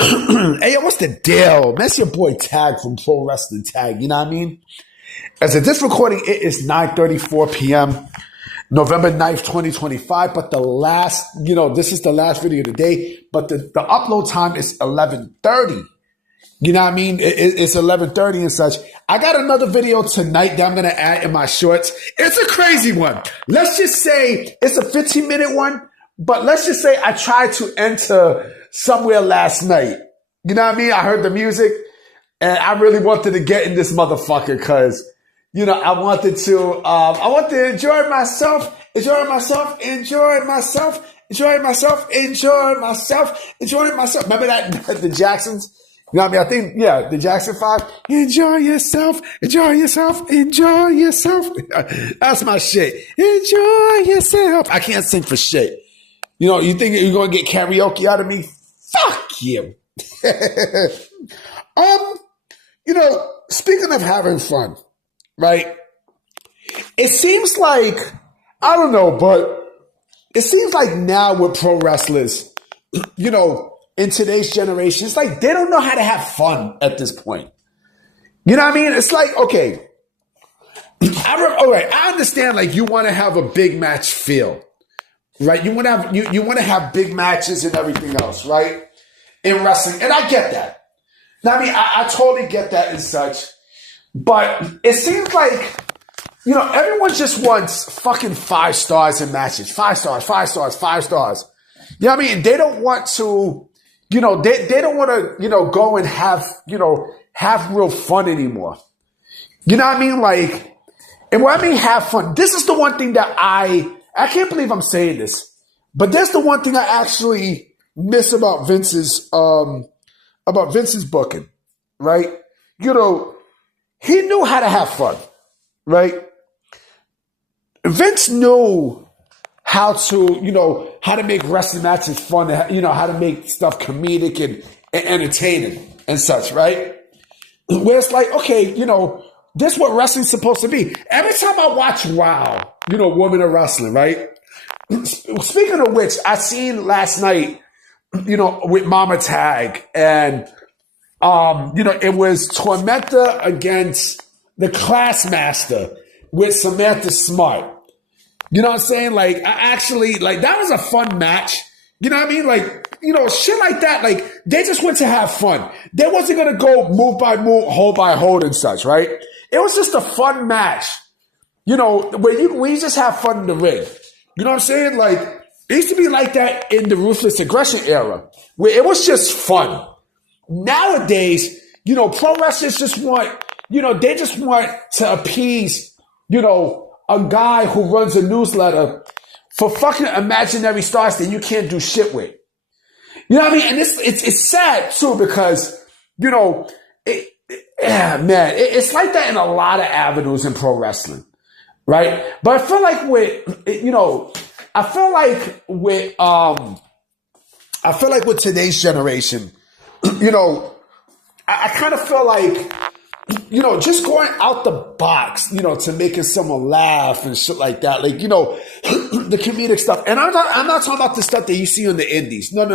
Hey, yo, what's the deal? That's your boy Tag from Pro Wrestling Tag. You know what I mean? As of this recording, it is 9:34 p.m. November 9th, 2025. But this is the last video of the day. But the upload time is 11:30. You know what I mean? It's 11:30 and such. I got another video tonight that I'm going to add in my shorts. It's a crazy one. Let's just say it's a 15-minute one. But let's just say I tried to enter somewhere last night. You know what I mean? I heard the music and I really wanted to get in this motherfucker because, I wanted to enjoy myself. Remember that, the Jacksons? You know what I mean? I think, yeah, the Jackson 5. Enjoy yourself. That's my shit. Enjoy yourself. I can't sing for shit. You think you're going to get karaoke out of me? Fuck you. Speaking of having fun, right? It seems like, I don't know, but it seems like now with pro wrestlers, in today's generation, it's like they don't know how to have fun at this point. You know what I mean? It's like, okay, all right, I understand like you want to have a big match feel. Right, you want to have big matches and everything else, right? In wrestling, and I get that. Now, I mean, I totally get that and such, but it seems like everyone just wants fucking 5 stars in matches, 5 stars. You know what I mean? They don't want to, they don't want to, go and have real fun anymore. You know what I mean? Like, and when I mean have fun, this is the one thing that I can't believe I'm saying this, but that's the one thing I actually miss about Vince's booking, right? He knew how to have fun, right? Vince knew how to make wrestling matches fun, how to make stuff comedic and entertaining and such, right? Where it's like, okay, this is what wrestling's supposed to be. Every time I watch WoW, Women of Wrestling, right? Speaking of which, I seen last night, with Mama Tag, and it was Tormenta against the Classmaster with Samantha Smart. You know what I'm saying? Like, I actually, like, that was a fun match. You know what I mean? Like, shit like that. Like, they just went to have fun. They wasn't going to go move by move, hold by hold and such, right? It was just a fun match. Where you just have fun in the ring. You know what I'm saying? Like, it used to be like that in the Ruthless Aggression era, where it was just fun. Nowadays, pro wrestlers just want, they just want to appease, a guy who runs a newsletter for fucking imaginary stars that you can't do shit with. You know what I mean? And it's sad too because, it's like that in a lot of avenues in pro wrestling. Right. But I feel like with today's generation, I kind of feel like, just going out the box, to making someone laugh and shit like that. Like, the comedic stuff. And I'm not talking about the stuff that you see on the indies. No.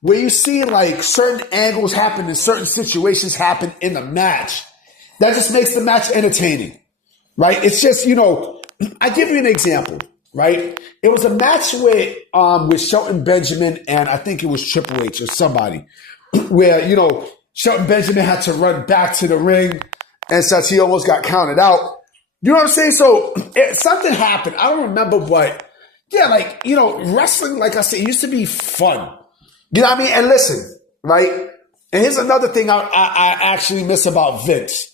Where you see like certain angles happen and certain situations happen in the match. That just makes the match entertaining, right? It's just, I give you an example, right? It was a match with Shelton Benjamin and I think it was Triple H or somebody where, Shelton Benjamin had to run back to the ring and such. He almost got counted out. You know what I'm saying? So something happened. I don't remember what. Yeah, like, wrestling, like I said, used to be fun. You know what I mean? And listen, right? And here's another thing I actually miss about Vince.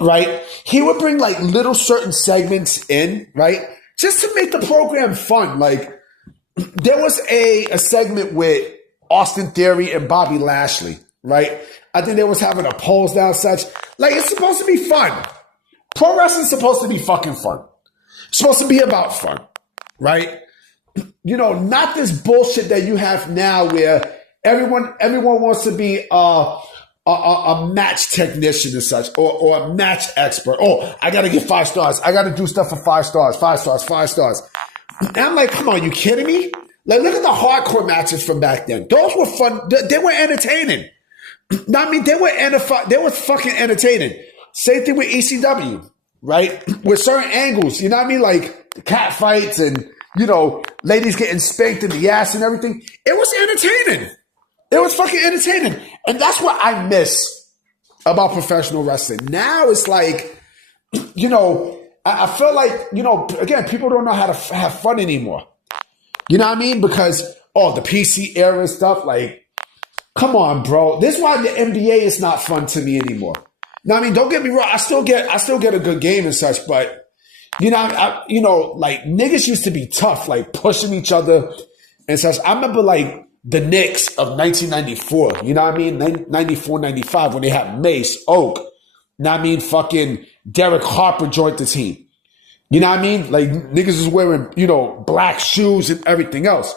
Right? He would bring like little certain segments in, right? Just to make the program fun. Like there was a segment with Austin Theory and Bobby Lashley, right? I think they was having a polls down such. Like it's supposed to be fun. Pro wrestling's supposed to be fucking fun. It's supposed to be about fun, right? Not this bullshit that you have now where everyone wants to be a match technician and such, or a match expert. Oh, I got to get 5 stars. I got to do stuff for 5 stars, 5 stars, 5 stars. And I'm like, come on, you kidding me? Like, look at the hardcore matches from back then. Those were fun. They were entertaining. I mean, they were fucking entertaining. Same thing with ECW, right? With certain angles, you know what I mean? Like cat fights and, you know, ladies getting spanked in the ass and everything. It was entertaining. It was fucking entertaining. And that's what I miss about professional wrestling. Now it's like, you know, I feel like, you know, again, people don't know how to have fun anymore. You know what I mean? Because, the PC era stuff, like, come on, bro. This is why the NBA is not fun to me anymore. Now, I mean, don't get me wrong. I still get a good game and such, but, you know, like, niggas used to be tough, like, pushing each other and such. I remember, like, the Knicks of 1994, you know what I mean? 94, 95, when they had Mace, Oak, you know what I mean? Fucking Derek Harper joined the team. You know what I mean? Like, niggas is wearing, you know, black shoes and everything else.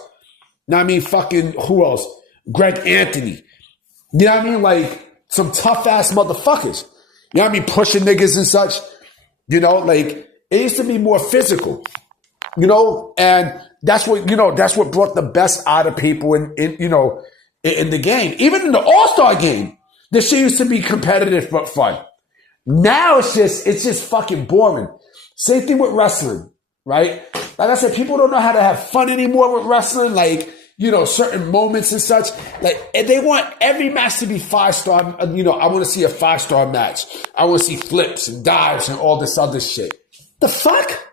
You know what I mean? Fucking, who else? Greg Anthony. You know what I mean? Like, some tough-ass motherfuckers. You know what I mean? Pushing niggas and such. You know, like, it used to be more physical. You know? And that's what, you know, that's what brought the best out of people in you know, in the game. Even in the All-Star game, this shit used to be competitive but fun. Now it's just fucking boring. Same thing with wrestling, right? Like I said, people don't know how to have fun anymore with wrestling. Like, you know, certain moments and such. Like, and they want every match to be 5-star. You know, I want to see a 5-star match. I want to see flips and dives and all this other shit. The fuck?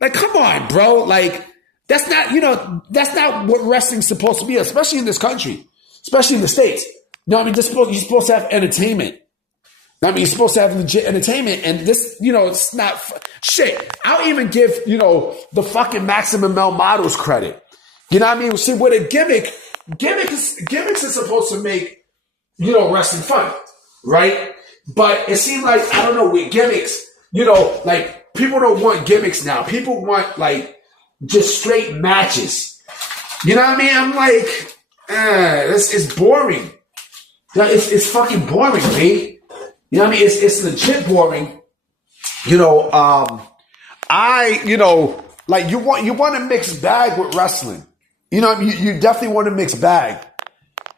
Like, come on, bro. Like, that's not, you know, that's not what wrestling's supposed to be, especially in this country, especially in the States. You know what I mean? You're supposed to have entertainment. I mean, you're supposed to have legit entertainment, and this, you know, it's not shit. I'll even give, you know, the fucking Maximum Male Models credit. You know what I mean? See, with a gimmicks is supposed to make, you know, wrestling fun, right? But it seemed like, I don't know, with gimmicks, you know, like, people don't want gimmicks now. People want, like, just straight matches. You know what I mean? I'm like, it's boring. It's fucking boring, man. You know what I mean? It's legit boring. You know, you know, like, you want a mixed bag with wrestling. You know, you definitely want a mixed bag.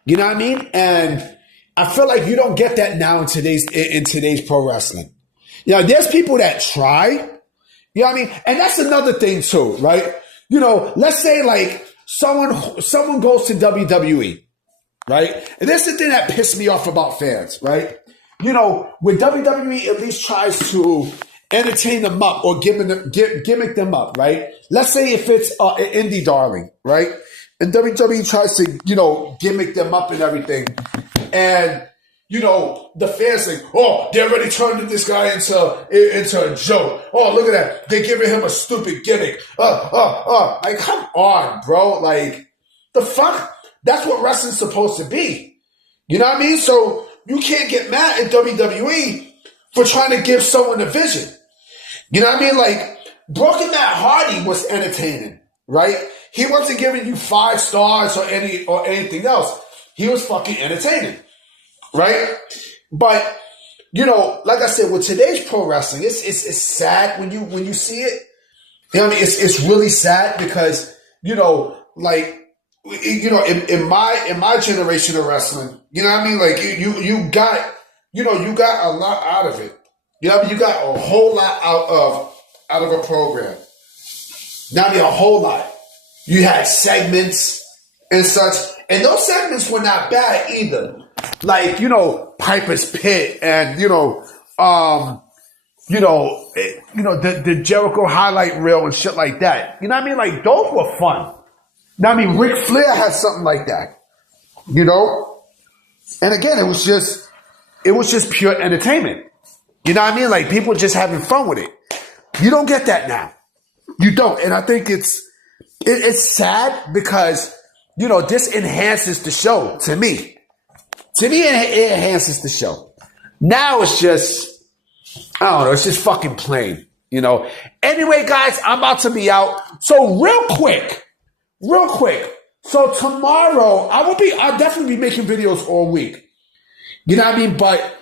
You know what I mean? And I feel like you don't get that now in today's pro wrestling. You know, there's people that try. You know what I mean? And that's another thing too, right? You know, let's say like someone goes to WWE, right? And that's the thing that pissed me off about fans, right? You know, when WWE at least tries to entertain them up or gimmick them up, right? Let's say if it's an indie darling, right? And WWE tries to, you know, gimmick them up and everything. And, you know, the fans think, oh, they already turned this guy into a joke. Oh, look at that. They're giving him a stupid gimmick. Like, come on, bro. Like, the fuck? That's what wrestling's supposed to be. You know what I mean? So you can't get mad at WWE for trying to give someone a vision. You know what I mean? Like, Broken Matt Hardy was entertaining, right? He wasn't giving you 5 stars or anything else. He was fucking entertaining, right? But, you know, like I said, with today's pro wrestling, it's sad when you see it. You know what I mean? It's really sad because, you know, like, you know, in my generation of wrestling, you know what I mean? Like, you got a lot out of it. You know what I mean? You got a whole lot out of a program. Now, I mean, a whole lot. You had segments and such, and those segments were not bad either. Like, you know, Piper's Pit and, the Jericho highlight reel and shit like that. You know what I mean? Like, those were fun. Now, I mean, Ric Flair had something like that, you know? And again, it was just pure entertainment. You know what I mean? Like, people just having fun with it. You don't get that now. You don't. And I think it's sad because, you know, this enhances the show to me. To me, it enhances the show. Now it's just, I don't know, it's just fucking plain, you know? Anyway, guys, I'm about to be out. So real quick. So tomorrow, I'll definitely be making videos all week. You know what I mean? But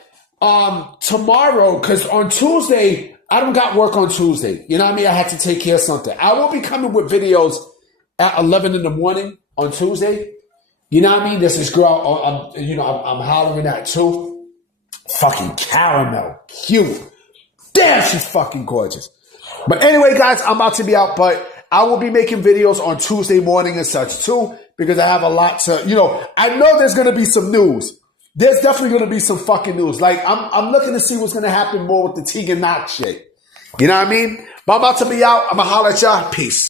tomorrow, because on Tuesday, I don't got work on Tuesday. You know what I mean? I had to take care of something. I will be coming with videos at 11 in the morning on Tuesday. You know what I mean? There's this girl, I'm hollering at too. Fucking caramel. Cute. Damn, she's fucking gorgeous. But anyway, guys, I'm about to be out, but I will be making videos on Tuesday morning and such too, because I have a lot to, I know there's going to be some news. There's definitely going to be some fucking news. Like, I'm looking to see what's going to happen more with the Tegan Knox shit. You know what I mean? But I'm about to be out. I'm going to holler at y'all. Peace.